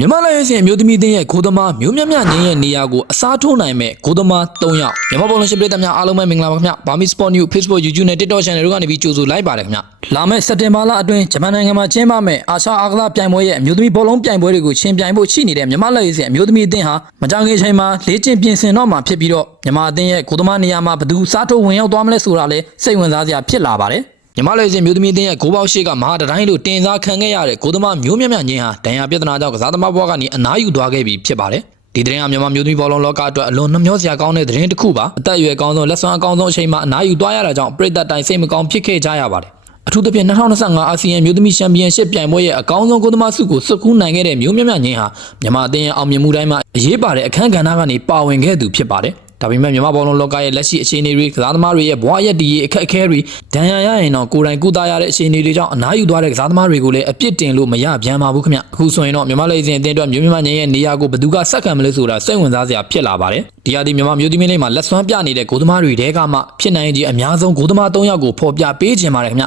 မြန်မာနိုင်ငံရဲ့မျိုးသမီးတင်းရဲ့ဂိုသမားမျိုးမြတ်မြငင်းရဲ့နေရာကိုအစားထိုးနိုင်မဲ့ဂိုသမား3ယောက်မြန်မာပေါ်လုံးရှိပြည်သက်များအားလုံးပဲမင်္ဂလာပါခင်ဗျ။ Bami Sport News Facebook YouTube နဲ့ TikTok Channel တို့ကနေပြီးကြိုဆိုလိုက်ပါတယ်ခင်ဗျ။လာမယ့်စက်တင်ဘာလအတွင်းဂျပန်နိုင်ငံမှာကျင်းပမဲ့အာရှအားကစားပြိုင်ပွဲရဲ့အမျိုးသမီးဘောလုံးပြိုင်ပွဲတွေကိုရှင်ပြိုင်ဖို့ရှိနေတဲ့မြန်မာလက်ရည်စင်အမျိုးသမီးအသင်းဟာမကြာခင်ချိန်မှာလေ့ကျင့်ပြင်ဆင်တော့မှာဖြစ်ပြီးတော့မြန်မာအသင်းရဲ့ဂိုသမားနေရာမှာဘယ်သူစားထိုးဝင်ရောက်သွားမလဲဆိုတာလည်းစိတ်ဝင်စားစရာဖြစ်လာပါတယ်။မြန်မာလူစင်မျိုးသမီးတင်းရဲ့ဂိုးပေါက်ရှိကမဟာတတိုင်းလိုတင်စားခံခဲ့ရတဲ့ဂိုသမားမျိုးမြတ်မြငင်းဟာဒဏ်ရာပြဿနာကြောင့်ကစားသမားဘဝကနေအနားယူသွားခဲ့ပြီဖြစ်ပါတယ်။ဒီသတင်းကမြန်မာမျိုးသမီးဘောလုံးလောကအတွက်အလွန်နှမျောစရာကောင်းတဲ့သတင်းတစ်ခုပါ။အသက်အရွယ်ကောင်းဆုံးလက်စွမ်းအကောင်းဆုံးအချိန်မှာအနားယူသွားရတာကြောင့်ပြည်သက်တိုင်းစိတ်မကောင်းဖြစ်ခဲ့ကြရပါတယ်။အထူးသဖြင့်2025အာဆီယံမျိုးသမီးချန်ပီယံရှစ်ပြိုင်ပွဲရဲ့အကောင်းဆုံးဂိုသမားဆုကိုဆွတ်ကူးနိုင်ခဲ့တဲ့မျိုးမြတ်မြငင်းဟာမြန်မာအသင်းရဲ့အောင်မြင်မှုတိုင်းမှာအရေးပါတဲ့အခန်းကဏ္ဍကနေပါဝင်ခဲ့သူဖြစ်ပါတယ်။ဒါပေမဲ့မြန်မာဘောလုံးလောကရဲ့လက်ရှိအခြေအနေတွေကစားသမားတွေရဲ့ဘဝရက်တည်ရေးအခက်အခဲတွေဒဏ်ရာရရင်တော့ကိုယ်တိုင်ကုသရတဲ့အခြေအနေတွေကြောင့်အနားယူသွားတဲ့ကစားသမားတွေကိုလည်းအပြစ်တင်လို့မရပြန်ပါဘူးခင်ဗျအခုဆိုရင်တော့မြန်မာလက်စင်အသင်းအတွက်မျိုးမြတ်ငင်းရဲ့နေရာကိုဘယ်သူကဆက်ခံမလဲဆိုတာစိတ်ဝင်စားစရာဖြစ်လာပါတယ်ဒီဟာဒီမြန်မာမျိုးသမီးလေးမှာလက်စွမ်းပြနေတဲ့ဂိုသမားတွေတဲကမှဖြစ်နိုင်ခြင်းအများဆုံးဂိုသမား3ယောက်ကိုဖော်ပြပေးခြင်းပါတယ်ခင်ဗျ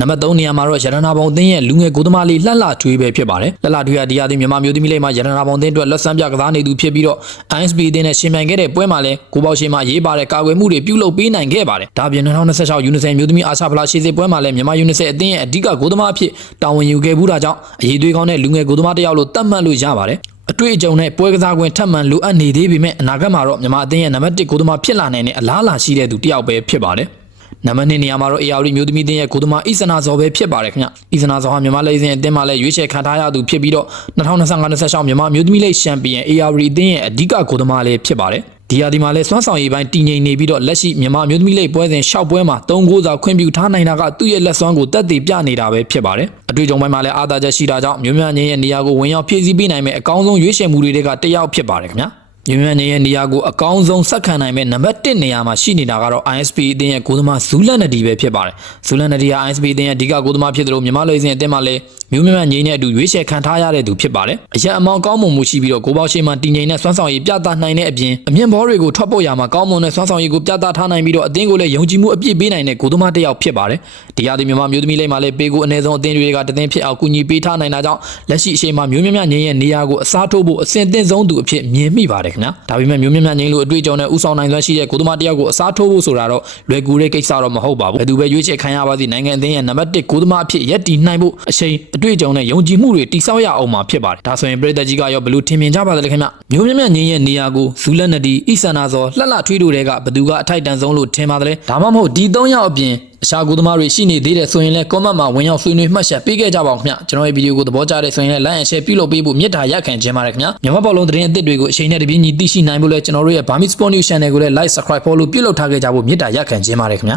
နံပါတ်3နေရာမှာတော့ရတနာပေါင်အသင်းရဲ့လူငယ်ဂိုသမားလေးလှလှထွေးပဲဖြစ်ပါတယ်လှလှထွေးကဒီဟာဒီမြန်မာမျိုးသမီးလေးမှာရတနာပေါင်အသင်းအတွက်လက်စွမ်းပြကစားနေသူဖြစ်ပြီးတော့ ISB အသင်းနဲ့ရှင်ပြိုင်ခဲ့တဲ့ပွဲမှာလည်းကိုပေါရှင်းမှာရေးပါတဲ့ကာကွယ်မှုတွေပြုလုပ်ပေးနိုင်ခဲ့ပါတယ်ဒါပြင်2026 UNICEF မျိုးသမီးအာရှဖလားရှေ့စစ်ပွဲမှာလည်းမြန်မာ UNICEF အသင်းရဲ့အဓိကဂိုသမားအဖြစ်တာဝန်ယူခဲ့မှုတာကြောင့်အရေးသွေးကောင်းတဲ့လူငယ်ဂိုသမားတစ်ယောက်လို့သတ်မှတ်လို့ရပါတယ်အတွေ့အကြုံနဲ့ပွဲကစားခွင့်ထပ်မံလိုအပ်နေသေးပေမဲ့အနာဂတ်မှာတော့မြန်မာအသင်းရဲ့နံပါတ်1ဂိုသမားဖြစ်လာနိုင်တဲ့အလားအလာရှိတဲ့သူတစ်ယောက်ပဲဖြစ်ပါတယ်နံပါတ်2နေရာမှာတော့ AR မျိုးသမီးတင်းရဲ့ဂိုသမားအီစနာဇော်ပဲဖြစ်ပါတယ်ခင်ဗျအီစနာဇော်ဟာမြန်မာလက်စင်အသင်းမှာလည်းရွေးချယ်ခံထားရသူဖြစ်ပြီးတော့2025-26မြန်မာမျိုးသမီးလိချန်ပီယံ AR အသင်းရဲ့အဓိကဂိုသမားလေးဖြစ်ပါတယ်ဒီဟာဒီမှာလဲစွမ်းဆောင်ရည်ပိုင်းတည်ငြိမ်နေပြီးတော့လက်ရှိမြန်မာမျိုးသမီးလိပွဲစဉ်6ပွဲမှာ3ဂိုးသာခွင့်ပြုထားနိုင်တာကသူ့ရဲ့လက်စွမ်းကိုတက်တည်ပြနေတာပဲဖြစ်ပါတယ်အတွေ့အကြုံပိုင်းမှာလဲအားသာချက်ရှိတာကြောင့်မျိုးမြတ်ငင်းရဲ့နေရာကိုဝင်ရောက်ဖြည့်ဆည်းပေးနိုင်မဲ့အကောင်းဆုံးရွေးချယ်မှုတွေကတစ်ယောက်ဖြစ်ပါတယ်ခင်ဗျာမျိုးမြတ်ငင်းရဲ့နေရာကိုအကောင်းဆုံးဆက်ခံနိုင်မဲ့နံပါတ်1နေရာမှာရှိနေတာကတော့ ISP အသင်းရဲ့ဂိုသမားဇူလန်နဒီပဲဖြစ်ပါတယ်ဇူလန်နဒီဟာ ISP အသင်းရဲ့အဓိကဂိုသမားဖြစ်တယ်လို့မြန်မာလူစင်အသင်းမှာလဲမျိုးမြတ်ငင်းနဲ့အတူရွေးချယ်ခံထားရတဲ့သူဖြစ်ပါတယ်အရက်အမောင်းကောင်းမွန်မှုရှိပြီးတော့ကိုပေါရှိမှတည်ငြိမ်တဲ့စွမ်းဆောင်ရည်ပြသနိုင်တဲ့အပြင်အမြင့်ဘောတွေကိုထွက်ပေါ်ရမှာကောင်းမွန်တဲ့စွမ်းဆောင်ရည်ကိုပြသထားနိုင်ပြီးတော့အသင်းကိုလည်းယုံကြည်မှုအပြည့်ပေးနိုင်တဲ့ဂိုသမားတစ်ယောက်ဖြစ်ပါတယ်ဒီဟာဒီမြန်မာမျိုးသမီးလိမ့်မှာလည်းပေးကိုအနည်းဆုံးအသင်းတွေကတသင်းဖြစ်အောင်ကူညီပေးထားနိုင်တာကြောင့်လက်ရှိအချိန်မှာမျိုးမြတ်ငင်းရဲ့နေရာကိုအစားထိုးဖို့အဆင်သင့်ဆုံးသူအဖြစ်မြင်မိပါတယ်ခင်ဗျာဒါပေမဲ့မျိုးမြတ်ငင်းလိုအတွေ့အကြုံနဲ့ဥဆောင်နိုင်စွမ်းရှိတဲ့ဂိုသမားတစ်ယောက်ကိုအစားထိုးဖို့ဆိုတာတော့လွယ်ကူတဲ့ကိစ္စတော့မဟုတ်ပါဘူးဘယ်သူပဲရွေးချယ်ခံရပါစေနိုင်ငံအသင်းရဲ့နံပါတ်1ဂိုသမားအဖြစ်ရပ်တည်နိုင်ဖို့အချိန်အတွေ့အကြုံနဲ့ယုံကြည်မှုတွေတိဆောက်ရအောင်မှာဖြစ်ပါတယ်ဒါဆိုရင်ပြည်သက်ကြီးကရောဘလို့ထင်မြင်ကြပါသလဲခင်ဗျမျိုးမြတ်ငင်းရဲ့နေရာကိုဇူလက်နဒီအီဆန်နာဇော်လှလှထွေးတို့တွေကဘယ်သူကအထိုက်တန်ဆုံးလို့ထင်ပါသလဲဒါမှမဟုတ်ဒီ3ယောက်အပြင်အခြားဂိုသမားတွေရှိနေသေးတယ်ဆိုရင်လည်း comment မှာဝင်ရောက်ဆွေးနွေးမှတ်ချက်ပေးခဲ့ကြပါဦးခင်ဗျကျွန်တော်ရဲ့ဗီဒီယိုကိုသဘောကျတဲ့ဆိုရင်လည်း like and share ပြုလုပ်ပေးဖို့မေတ္တာရပ်ခံခြင်းပါတယ်ခင်ဗျမြန်မာဘောလုံးသတင်းအသစ်တွေကိုအချိန်နဲ့တပြေးညီသိရှိနိုင်ဖို့လည်းကျွန်တော်တို့ရဲ့ Bami Sport News Channel ကိုလည်း like subscribe follow ပြုလုပ်ထားခဲ့ကြဖို့မေတ္တာရပ်ခံခြင်းပါတယ်ခင်ဗျ